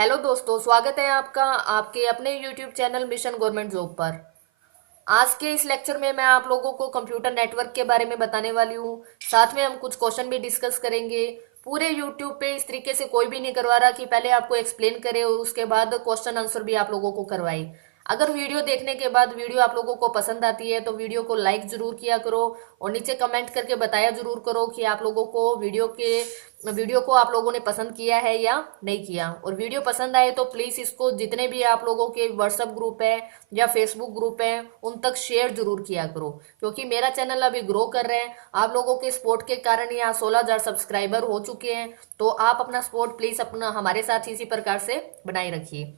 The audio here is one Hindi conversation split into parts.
हेलो दोस्तों, स्वागत है आपका आपके अपने YouTube channel mission government job पर। आज के इस लेक्चर में मैं आप लोगों को कंप्यूटर नेटवर्क के बारे में बताने वाली हूँ। साथ में हम कुछ क्वेश्चन भी डिस्कस करेंगे। पूरे यूट्यूब पे इस तरीके से कोई भी नहीं करवा रहा कि पहले आपको एक्सप्लेन करे और उसके बाद क्वेश्चन आंसर भी आप लोगों को करवाए। अगर वीडियो देखने के बाद वीडियो आप लोगों को पसंद आती है तो वीडियो को लाइक जरूर किया करो और नीचे कमेंट करके बताया जरूर करो कि आप लोगों को वीडियो को आप लोगों ने पसंद किया है या नहीं किया। और वीडियो पसंद आए तो प्लीज़ इसको जितने भी आप लोगों के व्हाट्सएप ग्रुप है या फेसबुक ग्रुप है उन तक शेयर जरूर किया करो, क्योंकि मेरा चैनल अभी ग्रो कर रहा है। आप लोगों के सपोर्ट के कारण यहाँ 16,000 सब्सक्राइबर हो चुके हैं। तो आप अपना सपोर्ट प्लीज़ अपना हमारे साथ इसी प्रकार से बनाए रखिए।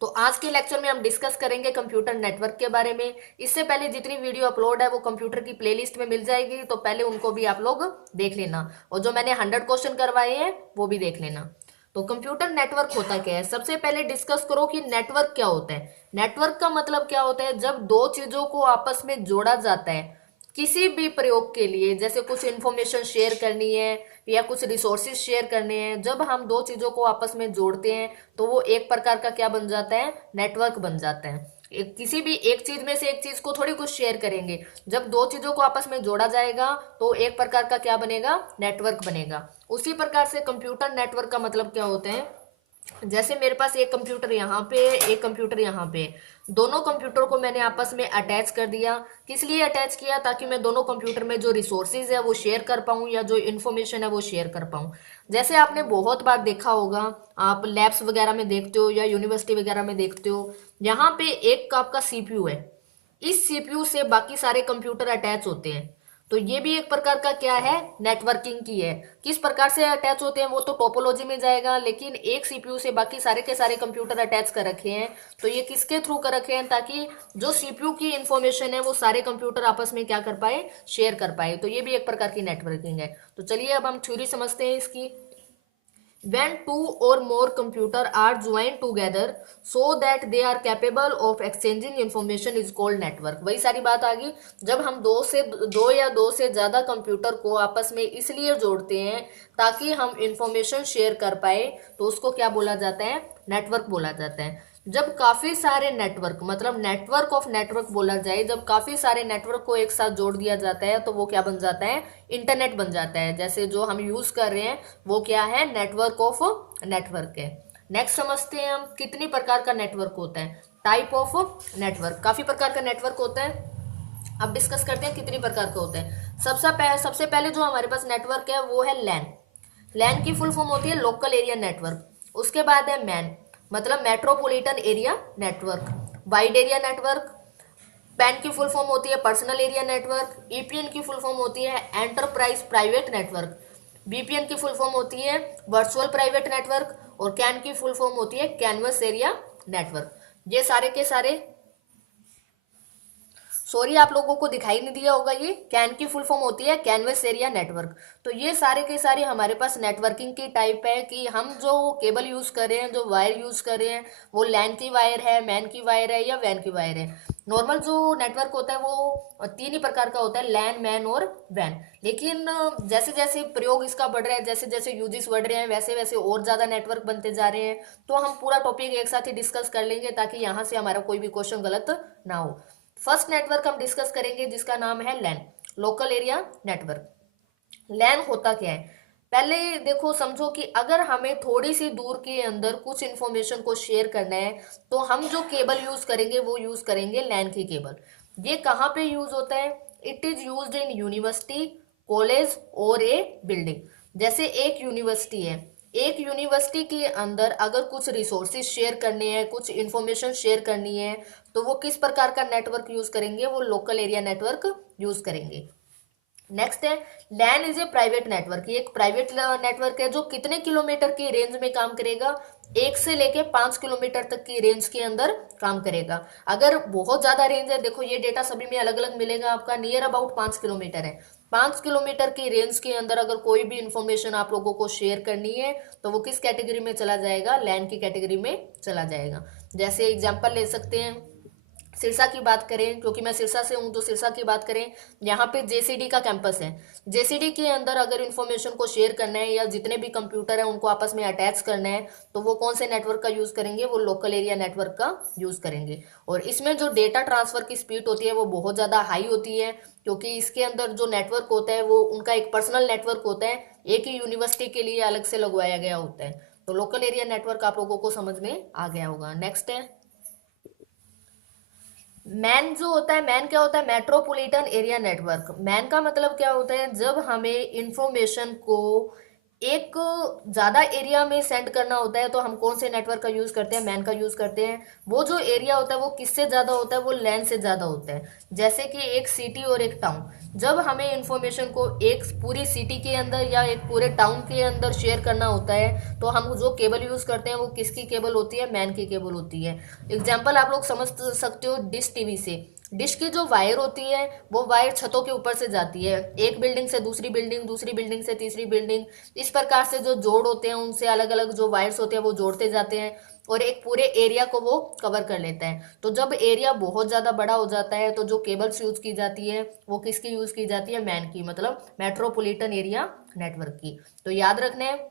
तो आज के लेक्चर में हम डिस्कस करेंगे कंप्यूटर नेटवर्क के बारे में। इससे पहले जितनी वीडियो अपलोड है वो कंप्यूटर की प्लेलिस्ट में मिल जाएगी, तो पहले उनको भी आप लोग देख लेना और जो मैंने 100 क्वेश्चन करवाए हैं वो भी देख लेना। तो कंप्यूटर नेटवर्क होता क्या है, सबसे पहले डिस्कस करो कि नेटवर्क क्या होता है। नेटवर्क का मतलब क्या होता है, जब दो चीजों को आपस में जोड़ा जाता है किसी भी प्रयोग के लिए, जैसे कुछ इंफॉर्मेशन शेयर करनी है या कुछ रिसोर्सेज शेयर करने हैं। जब हम दो चीजों को आपस में जोड़ते हैं तो वो एक प्रकार का क्या बन जाता है, नेटवर्क बन जाता है। किसी भी एक चीज में से एक चीज को थोड़ी कुछ शेयर करेंगे, जब दो चीजों को आपस में जोड़ा जाएगा तो एक प्रकार का क्या बनेगा, नेटवर्क बनेगा। उसी प्रकार से कंप्यूटर नेटवर्क का मतलब क्या होता है, जैसे मेरे पास एक कंप्यूटर यहाँ पे, एक कंप्यूटर यहाँ पे, दोनों कंप्यूटर को मैंने आपस में अटैच कर दिया। किस लिए अटैच किया, ताकि मैं दोनों कंप्यूटर में जो रिसोर्सेज है वो शेयर कर पाऊँ या जो इन्फॉर्मेशन है वो शेयर कर पाऊँ। जैसे आपने बहुत बार देखा होगा, आप लैब्स वगैरह में देखते हो या यूनिवर्सिटी वगैरह में देखते हो, यहाँ पे एक आपका सीपीयू है। इस सीपीयू से बाकी सारे कंप्यूटर अटैच होते हैं। तो ये भी एक प्रकार का क्या है, नेटवर्किंग की है। किस प्रकार से अटैच होते हैं वो तो टोपोलॉजी में जाएगा, लेकिन एक सीपीयू से बाकी सारे के सारे कंप्यूटर अटैच कर रखे हैं। तो ये किसके थ्रू कर रखे हैं, ताकि जो सीपीयू की इंफॉर्मेशन है वो सारे कंप्यूटर आपस में क्या कर पाए, शेयर कर पाए। तो ये भी एक प्रकार की नेटवर्किंग है। तो चलिए अब हम थ्योरी समझते हैं इसकी। when two or more computer are joined together so that they are capable of exchanging information is called network। वही सारी बात आ गई। जब हम दो या दो से ज्यादा कंप्यूटर को आपस में इसलिए जोड़ते हैं ताकि हम इंफॉर्मेशन शेयर कर पाए, तो उसको क्या बोला जाता है, नेटवर्क बोला जाता है। जब काफी सारे नेटवर्क, मतलब नेटवर्क ऑफ नेटवर्क बोला जाए, जब काफी सारे नेटवर्क को एक साथ जोड़ दिया जाता है तो वो क्या बन जाता है, इंटरनेट बन जाता है। जैसे जो हम यूज कर रहे हैं वो क्या है, नेटवर्क ऑफ नेटवर्क है। नेक्स्ट समझते हैं हम कितनी प्रकार का नेटवर्क होता है, टाइप ऑफ नेटवर्क। काफी प्रकार का नेटवर्क होता है। अब डिस्कस करते हैं कितनी प्रकार का होता है। सबसे पहले जो हमारे पास नेटवर्क है वो है लैन। लैन की फुल फॉर्म होती है लोकल एरिया नेटवर्क। उसके बाद है मैन, मतलब metropolitan area network. Wide area network. Pan की फुल फॉर्म होती है पर्सनल एरिया नेटवर्क। ईपीएन की फुल फॉर्म होती है एंटरप्राइज प्राइवेट नेटवर्क। बीपीएन की फुल फॉर्म होती है वर्चुअल प्राइवेट नेटवर्क। और कैन की फुल फॉर्म होती है कैनवस एरिया नेटवर्क। ये सारे के सारे, सॉरी आप लोगों को दिखाई नहीं दिया होगा, ये कैन की फुल फॉर्म होती है कैनवस एरिया नेटवर्क। तो ये सारे के सारे हमारे पास नेटवर्किंग की टाइप है कि हम जो केबल यूज कर रहे हैं, जो वायर यूज कर रहे हैं, वो लैन की वायर है, मैन की वायर है या वैन की वायर है। नॉर्मल जो नेटवर्क होता है वो तीन ही प्रकार का होता है, लैन, मैन और वैन। लेकिन जैसे जैसे प्रयोग इसका बढ़ रहा है, जैसे जैसे यूजेस बढ़ रहे हैं, वैसे वैसे और ज्यादा नेटवर्क बनते जा रहे हैं। तो हम पूरा टॉपिक एक साथ ही डिस्कस कर लेंगे ताकि यहाँ से हमारा कोई भी क्वेश्चन गलत ना हो। फर्स्ट नेटवर्क हम डिस्कस करेंगे जिसका नाम है लैन, लोकल एरिया नेटवर्क। लैन होता क्या है, पहले देखो समझो कि अगर हमें थोड़ी सी दूर के अंदर कुछ इंफॉर्मेशन को शेयर करना है तो हम जो केबल यूज करेंगे वो यूज करेंगे लैन की केबल। ये कहाँ पे यूज होता है, it is used in university, college और ए बिल्डिंग। जैसे एक यूनिवर्सिटी है, एक यूनिवर्सिटी के अंदर अगर कुछ रिसोर्सेज शेयर करने हैं, कुछ इंफॉर्मेशन शेयर करनी है, तो वो किस प्रकार का नेटवर्क यूज करेंगे, वो लोकल एरिया नेटवर्क यूज करेंगे। नेक्स्ट है लैन इज ए प्राइवेट नेटवर्क। ये एक प्राइवेट नेटवर्क है जो कितने किलोमीटर की रेंज में काम करेगा, 1 से लेके 5 किलोमीटर तक की रेंज के अंदर काम करेगा। अगर बहुत ज्यादा रेंज है, देखो ये डेटा सभी में अलग अलग मिलेगा आपका, नियर अबाउट 5 किलोमीटर है। 5 किलोमीटर की रेंज के अंदर अगर कोई भी इंफॉर्मेशन आप लोगों को शेयर करनी है तो वो किस कैटेगरी में चला जाएगा, लैन की कैटेगरी में चला जाएगा। जैसे एग्जाम्पल ले सकते हैं, सिरसा की बात करें, क्योंकि मैं सिरसा से हूँ तो सिरसा की बात करें, यहाँ पे जेसीडी का कैंपस है। जेसीडी के अंदर अगर इन्फॉर्मेशन को शेयर करना है या जितने भी कंप्यूटर हैं उनको आपस में अटैच करना है, तो वो कौन से नेटवर्क का यूज़ करेंगे, वो लोकल एरिया नेटवर्क का यूज़ करेंगे। और इसमें जो डेटा ट्रांसफ़र की स्पीड होती है वो बहुत ज़्यादा हाई होती है, क्योंकि इसके अंदर जो नेटवर्क होता है वो उनका एक पर्सनल नेटवर्क होता है, एक ही यूनिवर्सिटी के लिए अलग से लगवाया गया होता है। तो लोकल एरिया नेटवर्क आप लोगों को समझ में आ गया होगा। नेक्स्ट है मैन। जो होता है मैन क्या होता है, मेट्रोपॉलिटन एरिया नेटवर्क। मैन का मतलब क्या होता है, जब हमें इंफॉर्मेशन को एक ज़्यादा एरिया में सेंड करना होता है तो हम कौन से नेटवर्क का यूज़ करते हैं, मैन का यूज़ करते हैं। वो जो एरिया होता है वो किससे ज़्यादा होता है, वो लैन से ज़्यादा होता है। जैसे कि एक सिटी और एक टाउन, जब हमें इंफॉर्मेशन को एक पूरी सिटी के अंदर या एक पूरे टाउन के अंदर शेयर करना होता है तो हम जो केबल यूज़ करते हैं वो किसकी केबल होती है, मैन की केबल होती है। एग्जाम्पल आप लोग समझ सकते हो डिश टीवी से। डिश की जो वायर होती है वो वायर छतों के ऊपर से जाती है, एक बिल्डिंग से दूसरी बिल्डिंग, दूसरी बिल्डिंग से तीसरी बिल्डिंग, इस प्रकार से जो जोड़ होते हैं उनसे अलग अलग जो वायर्स होते हैं वो जोड़ते जाते हैं और एक पूरे एरिया को वो कवर कर लेता है। तो जब एरिया बहुत ज़्यादा बड़ा हो जाता है तो जो केबल्स यूज़ की जाती है वो किसकी यूज़ की जाती है, मैन की, मतलब मेट्रोपॉलिटन एरिया नेटवर्क की। तो याद रखना है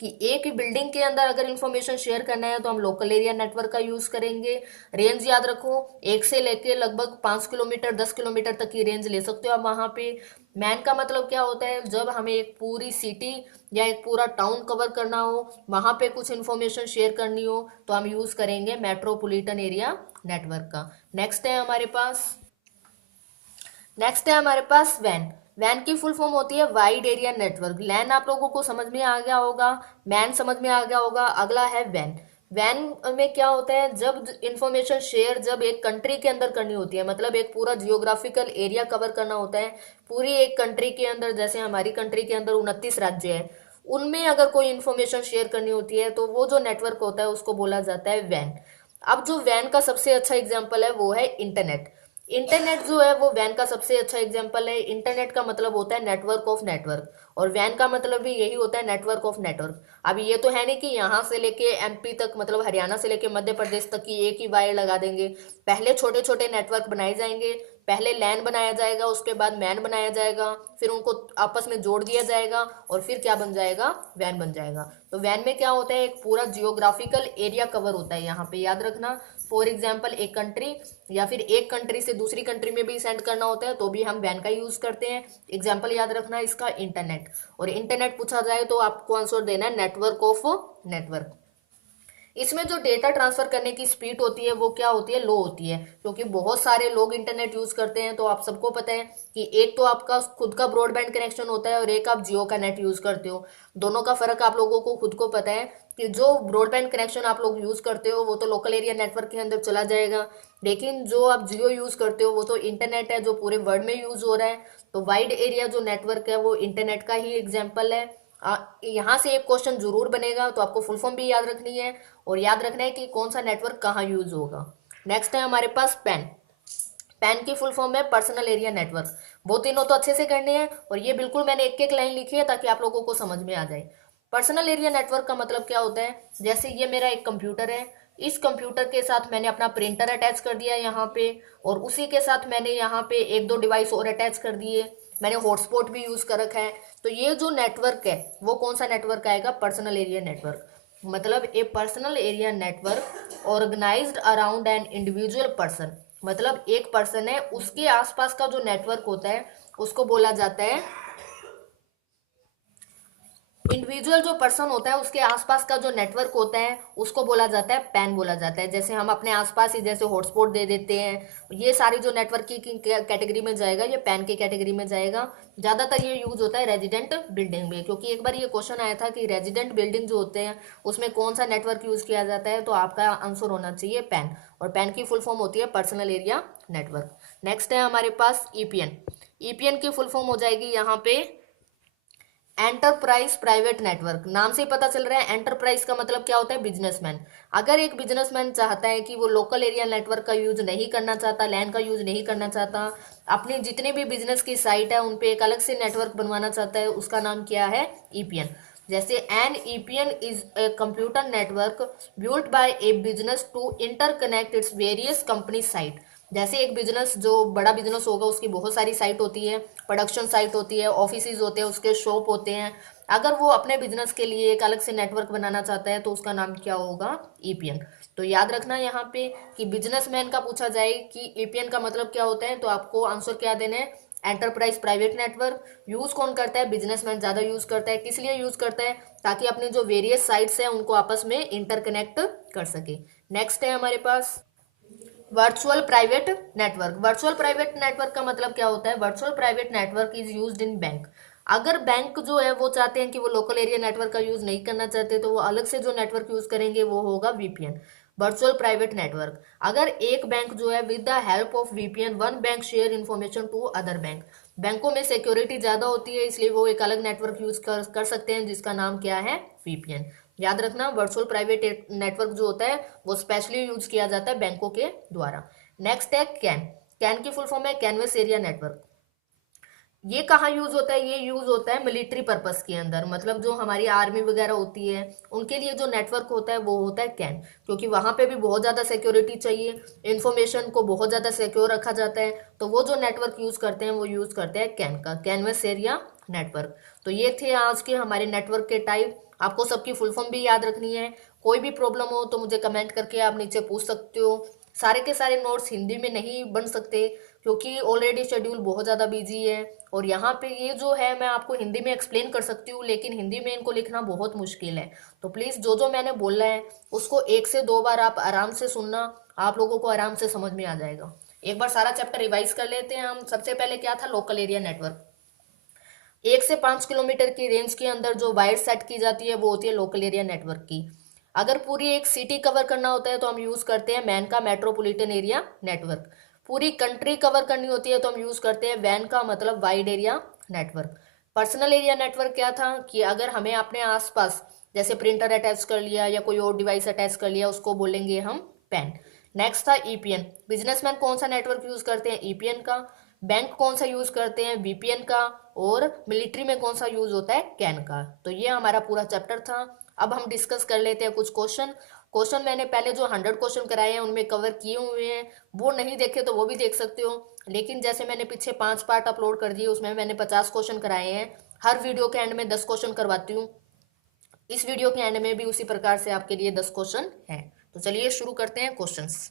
कि एक ही बिल्डिंग के अंदर अगर इंफॉर्मेशन शेयर करना है तो हम लोकल एरिया नेटवर्क का यूज़ करेंगे। रेंज याद रखो, 1 से लेके लगभग 5 किलोमीटर 10 किलोमीटर तक की रेंज ले सकते हो आप वहाँ पे। मैन का मतलब क्या होता है, जब हमें एक पूरी सिटी या एक पूरा टाउन कवर करना हो, वहाँ पे कुछ इन्फॉर्मेशन शेयर करनी हो, तो हम यूज़ करेंगे मेट्रोपॉलिटन एरिया नेटवर्क का। नेक्स्ट है हमारे पास वैन। वैन की फुल फॉर्म होती है वाइड एरिया नेटवर्क। लैन आप लोगों को समझ में आ गया होगा, मैन समझ में आ गया होगा, अगला है वैन। वैन में क्या होता है, जब इंफॉर्मेशन शेयर जब एक कंट्री के अंदर करनी होती है, मतलब एक पूरा जियोग्राफिकल एरिया कवर करना होता है पूरी एक कंट्री के अंदर, जैसे हमारी कंट्री के अंदर 29 राज्य है, उनमें अगर कोई इन्फॉर्मेशन शेयर करनी होती है तो वो जो नेटवर्क होता है उसको बोला जाता है वैन। अब जो वैन का सबसे अच्छा एग्जाम्पल है वो है इंटरनेट। इंटरनेट जो है वो वैन का सबसे अच्छा एग्जांपल है। इंटरनेट का मतलब होता है नेटवर्क ऑफ नेटवर्क, और वैन का मतलब भी यही होता है, नेटवर्क ऑफ नेटवर्क। अब ये तो है नहीं कि यहाँ से लेके एमपी तक, मतलब हरियाणा से लेके मध्य प्रदेश तक की एक ही वायर लगा देंगे। पहले छोटे छोटे नेटवर्क बनाए जाएंगे, पहले लैन बनाया जाएगा, उसके बाद मैन बनाया जाएगा, फिर उनको आपस में जोड़ दिया जाएगा और फिर क्या बन जाएगा, वैन बन जाएगा। तो वैन में क्या होता है, एक पूरा जियोग्राफिकल एरिया कवर होता है। यहाँ पे याद रखना, फॉर एग्जाम्पल एक कंट्री या फिर एक कंट्री से दूसरी कंट्री में भी सेंड करना होता है तो भी हम वैन का यूज करते हैं। एग्जाम्पल याद रखना इसका इंटरनेट। और इंटरनेट पूछा जाए तो आपको आंसर देना है नेटवर्क ऑफ नेटवर्क। इसमें जो डेटा ट्रांसफर करने की स्पीड होती है वो क्या होती है, लो होती है, क्योंकि बहुत सारे लोग इंटरनेट यूज करते हैं। तो आप सबको पता है कि एक तो आपका खुद का ब्रॉडबैंड कनेक्शन होता है और एक आप जियो का नेट यूज करते हो। दोनों का फर्क आप लोगों को खुद को पता है कि जो ब्रॉडबैंड कनेक्शन आप लोग यूज करते हो वो तो लोकल एरिया नेटवर्क के अंदर चला जाएगा, लेकिन जो आप जियो यूज करते हो वो तो इंटरनेट है जो पूरे वर्ल्ड में यूज हो रहा है। तो वाइड एरिया जो नेटवर्क है वो इंटरनेट का ही एग्जाम्पल है। यहाँ से एक क्वेश्चन जरूर बनेगा, तो आपको फुल फॉर्म भी याद रखनी है और याद रखना है कि कौन सा नेटवर्क कहाँ यूज होगा। नेक्स्ट है हमारे पास पैन। पैन की फुल फॉर्म है पर्सनल एरिया नेटवर्क। वो तीनों तो अच्छे से करने हैं और ये बिल्कुल मैंने एक एक लाइन लिखी है ताकि आप लोगों को समझ में आ जाए। पर्सनल एरिया नेटवर्क का मतलब क्या होता है, जैसे ये मेरा एक कंप्यूटर है, इस कंप्यूटर के साथ मैंने अपना प्रिंटर अटैच कर दिया यहाँ पे, और उसी के साथ मैंने यहाँ पे एक दो डिवाइस और अटैच कर दिए, मैंने हॉटस्पॉट भी यूज कर रखा है। तो ये जो नेटवर्क है वो कौन सा नेटवर्क आएगा, पर्सनल एरिया नेटवर्क। मतलब a personal area network organised around an individual person, मतलब एक पर्सन है उसके आसपास का जो नेटवर्क होता है उसको बोला जाता है, इंडिविजुअल जो पर्सन होता है उसके आसपास का जो नेटवर्क होता है उसको बोला जाता है पैन बोला जाता है। जैसे हम अपने आसपास ही जैसे हॉटस्पॉट दे देते हैं, ये सारी जो नेटवर्क की कैटेगरी में जाएगा, ये पैन की कैटेगरी में जाएगा। ज़्यादातर ये यूज होता है रेजिडेंट बिल्डिंग में, क्योंकि एक बार ये क्वेश्चन आया था कि रेजिडेंट बिल्डिंग जो होते हैं उसमें कौन सा नेटवर्क यूज किया जाता है, तो आपका आंसर होना चाहिए पैन, और पैन की फुल फॉर्म होती है पर्सनल एरिया नेटवर्क। नेक्स्ट है हमारे पास ईपीएन। ईपीएन की फुल फॉर्म हो जाएगी यहाँ पे एंटरप्राइज प्राइवेट नेटवर्क। नाम से ही पता चल रहा है एंटरप्राइज का मतलब क्या होता है, बिजनेसमैन। अगर एक बिजनेसमैन चाहता है कि वो लोकल एरिया नेटवर्क का यूज नहीं करना चाहता, लैन का यूज नहीं करना चाहता, अपनी जितने भी बिजनेस की साइट है उन पे एक अलग से नेटवर्क बनवाना चाहता है, उसका नाम क्या है, ईपीएन। जैसे an EPN is a computer network built by a business to interconnect its various company site. जैसे एक बिजनेस, जो बड़ा बिजनेस होगा उसकी बहुत सारी साइट होती है, प्रोडक्शन साइट होती है, ऑफिसेज होते हैं, उसके शॉप होते हैं। अगर वो अपने बिजनेस के लिए एक अलग से नेटवर्क बनाना चाहता है तो उसका नाम क्या होगा? ईपीएन। तो याद रखना यहाँ पे कि बिजनेसमैन का पूछा जाए कि ईपीएन का मतलब क्या होता है, तो आपको आंसर क्या देना है? Enterprise private network. यूज कौन करता है? बिजनेसमैन ज्यादा यूज करता है। किस लिए यूज करता है? ताकि अपनी जो वेरियस साइट्स हैं उनको आपस में इंटरकनेक्ट कर सके। नेक्स्ट है हमारे पास virtual private network. Virtual private network का मतलब क्या होता है? Virtual private network is used in bank. अगर बैंक जो है वो चाहते हैं कि वो लोकल एरिया नेटवर्क का यूज नहीं करना चाहते, तो वो अलग से जो नेटवर्क यूज करेंगे वो होगा वीपीएन, वर्चुअल प्राइवेट नेटवर्क। अगर एक बैंक जो है with the help of VPN one bank share information to other bank, बैंकों में सिक्योरिटी ज्यादा होती है इसलिए वो एक अलग नेटवर्क यूज कर सकते हैं जिसका नाम क्या है? वीपीएन। याद रखना, वर्चुअल प्राइवेट नेटवर्क जो होता है वो स्पेशली यूज किया जाता है बैंकों के द्वारा। नेक्स्ट है कैन। कैन की फुल फॉर्म है कैनवस एरिया नेटवर्क। ये कहाँ यूज होता है? ये यूज होता है मिलिट्री पर्पस के अंदर, मतलब जो हमारी आर्मी वगैरह होती है उनके लिए जो नेटवर्क होता है वो होता है कैन, क्योंकि वहां पे भी बहुत ज्यादा सिक्योरिटी चाहिए, इंफॉर्मेशन को बहुत ज्यादा सिक्योर रखा जाता है, तो वो जो नेटवर्क यूज करते हैं वो यूज करते हैं कैन का, कैनवस एरिया नेटवर्क। तो ये थे आज के हमारे नेटवर्क के टाइप। आपको सबकी फुल फॉर्म भी याद रखनी है। कोई भी प्रॉब्लम हो तो मुझे कमेंट करके आप नीचे पूछ सकते हो। सारे के सारे नोट्स हिंदी में नहीं बन सकते क्योंकि ऑलरेडी शेड्यूल बहुत ज़्यादा बिजी है, और यहाँ पे ये जो है मैं आपको हिंदी में एक्सप्लेन कर सकती हूँ लेकिन हिंदी में इनको लिखना बहुत मुश्किल है। तो प्लीज़ जो जो मैंने बोला है उसको 1 से 2 बार आप आराम से सुनना, आप लोगों को आराम से समझ में आ जाएगा। एक बार सारा चैप्टर रिवाइज कर लेते हैं हम। सबसे पहले क्या था? Local area network. 1 से 5 किलोमीटर की रेंज के अंदर जो वायर सेट की जाती है वो होती है लोकल एरिया नेटवर्क की। अगर पूरी एक सिटी कवर करना होता है तो हम यूज करते हैं मैन का मेट्रोपॉलिटन एरिया नेटवर्क। पूरी कंट्री कवर करनी होती है तो हम यूज करते हैं वैन का मतलब wide area network. Personal area network क्या था कि अगर हमें अपने आसपास जैसे प्रिंटर अटैच कर लिया या कोई और डिवाइस अटैच कर लिया उसको बोलेंगे हम पैन। नेक्स्ट था ईपीएन। बिजनेसमैन कौन सा नेटवर्क यूज करते हैं? ईपीएन का। बैंक कौन सा यूज करते हैं? वीपीएन का। और मिलिट्री में कौन सा यूज होता है? कैन का। तो ये हमारा पूरा चैप्टर था। अब हम डिस्कस कर लेते हैं कुछ क्वेश्चन। क्वेश्चन मैंने पहले जो 100 क्वेश्चन कराए हैं उनमें कवर किए हुए हैं, वो नहीं देखे तो वो भी देख सकते हो। लेकिन जैसे मैंने पीछे 5 पार्ट अपलोड कर दिए उसमें मैंने 50 क्वेश्चन कराए हैं। हर वीडियो के एंड में 10 क्वेश्चन करवाती हूँ। इस वीडियो के एंड में भी उसी प्रकार से आपके लिए 10 क्वेश्चन है। तो चलिए शुरू करते हैं क्वेश्चंस।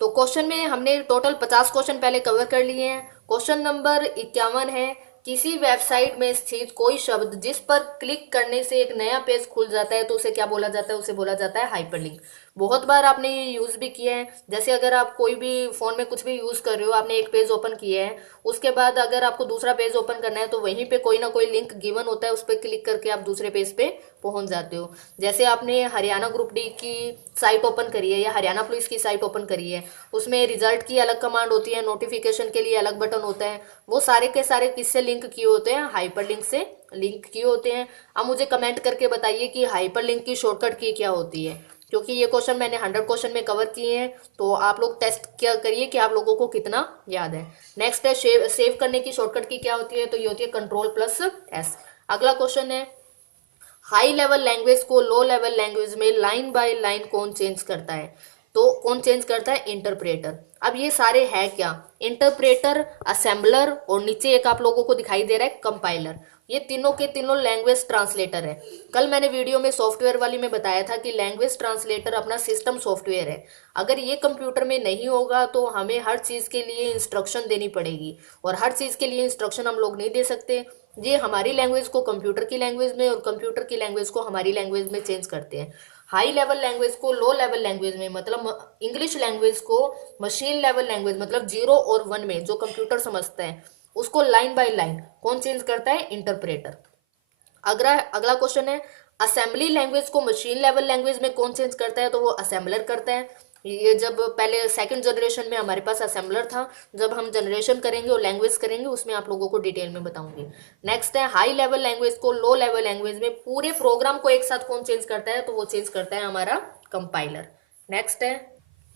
तो क्वेश्चन में हमने टोटल 50 क्वेश्चन पहले कवर कर लिए हैं। क्वेश्चन नंबर 51 है, किसी वेबसाइट में स्थित कोई शब्द जिस पर क्लिक करने से एक नया पेज खुल जाता है तो उसे क्या बोला जाता है? उसे बोला जाता है हाइपरलिंक। बहुत बार आपने ये यूज भी किया है। जैसे अगर आप कोई भी फोन में कुछ भी यूज कर रहे हो, आपने एक पेज ओपन किया है, उसके बाद अगर आपको दूसरा पेज ओपन करना है तो वहीं पे कोई ना कोई लिंक गिवन होता है, उस पर क्लिक करके आप दूसरे पेज पे पहुंच जाते हो। जैसे आपने हरियाणा ग्रुप डी की साइट ओपन करी है या हरियाणा पुलिस की साइट ओपन करी है, उसमें रिजल्ट की अलग कमांड होती है, नोटिफिकेशन के लिए अलग बटन होता है, वो सारे के सारे किससे लिंक किए होते हैं? हाइपरलिंक से लिंक किए होते हैं। अब मुझे कमेंट करके बताइए कि हाइपरलिंक की शॉर्टकट की क्या होती है, क्योंकि ये क्वेश्चन मैंने 100 क्वेश्चन में कवर किए हैं। तो आप लोग टेस्ट क्या करिए कि आप लोगों को कितना याद है। नेक्स्ट है सेव करने की शॉर्टकट की क्या होती है? तो ये होती है Ctrl+S। अगला क्वेश्चन है, हाई लेवल लैंग्वेज को लो लेवल लैंग्वेज में लाइन बाय लाइन कौन चेंज करता है? तो कौन चेंज करता है? इंटरप्रेटर। अब ये सारे है क्या? इंटरप्रेटर, असेंबलर और नीचे एक आप लोगों को दिखाई दे रहा है कंपाइलर। ये तीनों के तीनों लैंग्वेज ट्रांसलेटर है। कल मैंने वीडियो में सॉफ्टवेयर वाली में बताया था कि लैंग्वेज ट्रांसलेटर अपना सिस्टम सॉफ्टवेयर है। अगर ये कंप्यूटर में नहीं होगा तो हमें हर चीज़ के लिए इंस्ट्रक्शन देनी पड़ेगी, और हर चीज़ के लिए इंस्ट्रक्शन हम लोग नहीं दे सकते। ये हमारी लैंग्वेज को कंप्यूटर की लैंग्वेज में और कंप्यूटर की लैंग्वेज को हमारी लैंग्वेज में चेंज करते हैं। हाई लेवल लैंग्वेज को लो लेवल लैंग्वेज में, मतलब इंग्लिश लैंग्वेज को मशीन लेवल लैंग्वेज मतलब 0 और 1 में जो कंप्यूटर समझता है उसको लाइन बाय लाइन कौन चेंज करता है? इंटरप्रेटर। अगला अगला क्वेश्चन है, असेंबली लैंग्वेज को मशीन लेवल लैंग्वेज में कौन चेंज करता है? तो वो असेंबलर करता है। ये जब पहले सेकंड जनरेशन में हमारे पास असेंबलर था, जब हम जनरेशन करेंगे और लैंग्वेज करेंगे उसमें आप लोगों को डिटेल में बताऊंगी। नेक्स्ट है, हाई लेवल लैंग्वेज को लो लेवल लैंग्वेज में पूरे प्रोग्राम को एक साथ कौन चेंज करता है? तो वो चेंज करता है हमारा कंपाइलर। नेक्स्ट है,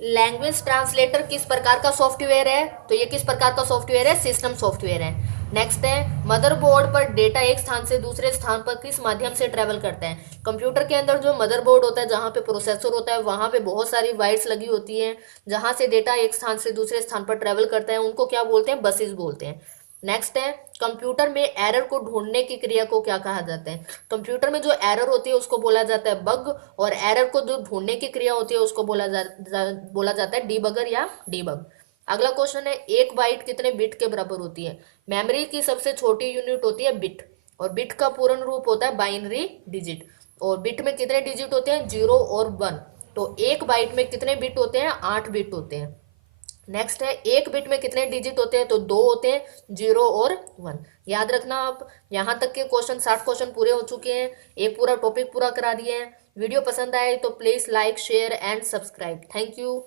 लैंग्वेज ट्रांसलेटर किस प्रकार का सॉफ्टवेयर है? तो ये किस प्रकार का सॉफ्टवेयर है? सिस्टम सॉफ्टवेयर है। नेक्स्ट है मदरबोर्ड पर डेटा एक स्थान से दूसरे स्थान पर किस माध्यम से ट्रेवल करते हैं। कंप्यूटर के अंदर जो मदरबोर्ड होता है, जहाँ पे प्रोसेसर होता है, वहां पे बहुत सारी वायर्स लगी होती हैं, जहां से डेटा एक स्थान से दूसरे स्थान पर ट्रेवल करता है, उनको क्या बोलते हैं, बसेस बोलते हैं। नेक्स्ट है कंप्यूटर में एरर को ढूंढने की क्रिया को क्या कहा जाता है। कंप्यूटर में जो एरर होती है उसको बोला जाता है बग, और एरर को जो ढूंढने की क्रिया होती है उसको बोला जाता है डीबगर या डीबग। अगला क्वेश्चन है एक बाइट कितने बिट के बराबर होती है। मेमोरी की सबसे छोटी यूनिट होती है बिट, और बिट का पूर्ण रूप होता है बाइनरी डिजिट। और बिट में कितने डिजिट होते हैं, 0 और 1। तो एक बाइट में कितने बिट होते हैं, 8 बिट होते हैं। नेक्स्ट है एक बिट में कितने डिजिट होते हैं, तो 2 होते हैं, 0 और 1। याद रखना आप। यहाँ तक के क्वेश्चन 60 क्वेश्चन पूरे हो चुके हैं, एक पूरा टॉपिक पूरा करा दिए हैं। वीडियो पसंद आए तो please like share and subscribe. Thank you.